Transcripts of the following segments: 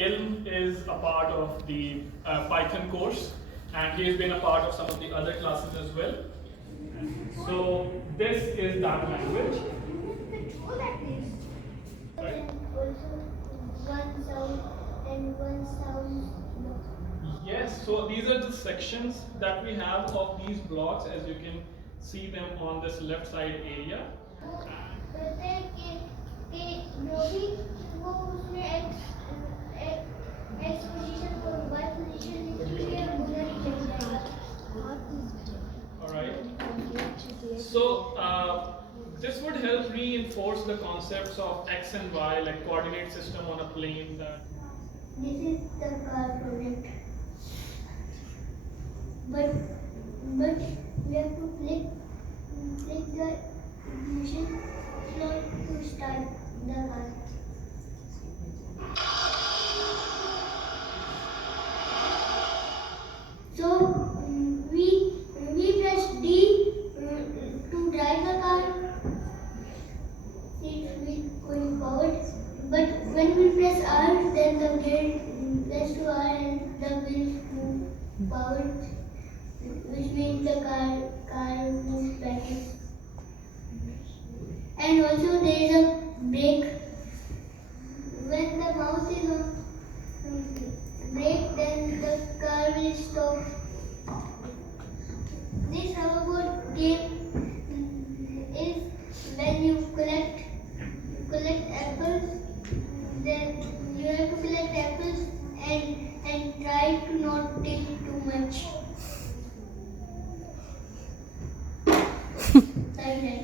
Ilm is a part of the Python course, and he has been a part of some of the other classes as well. So this is that language. Petrol at least. Right. And also one sound and one sound. Yes, so these are the sections that we have of these blocks, as you can see them on this left side area. कहते हैं कि जो भी वो उसने x position को Y position लिखी है उधर ही चल जाएगा. Alright. So this would help reinforce the concepts of x and y, like coordinate system on a plane. That This is the car project. But we have to click the ignition slot to start the car. So we press D to drive the car. It will going forward. But when we press R, then the gear press to R and the wheels move forward, which means the car moves backwards. And also there is a brake. When the mouse is on brake, then the car will stop. This hoverboard game is when you collect apples. Then you have to collect apples and try to not take too much. Like that.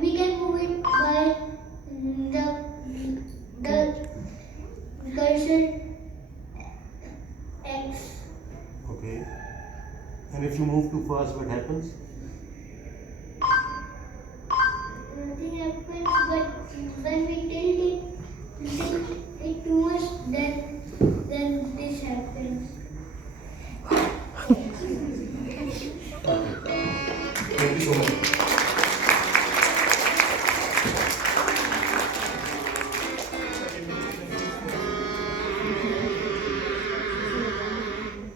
We can move it by the cursor X. Okay. And if you move too fast, what happens? Nothing happens, but when we tilt it too much, then this happens. Thank you so much.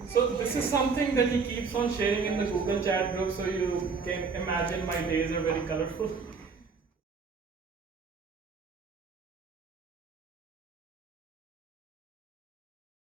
So this is something that he keeps on sharing in the Google chat group, so you can imagine my days are very colorful.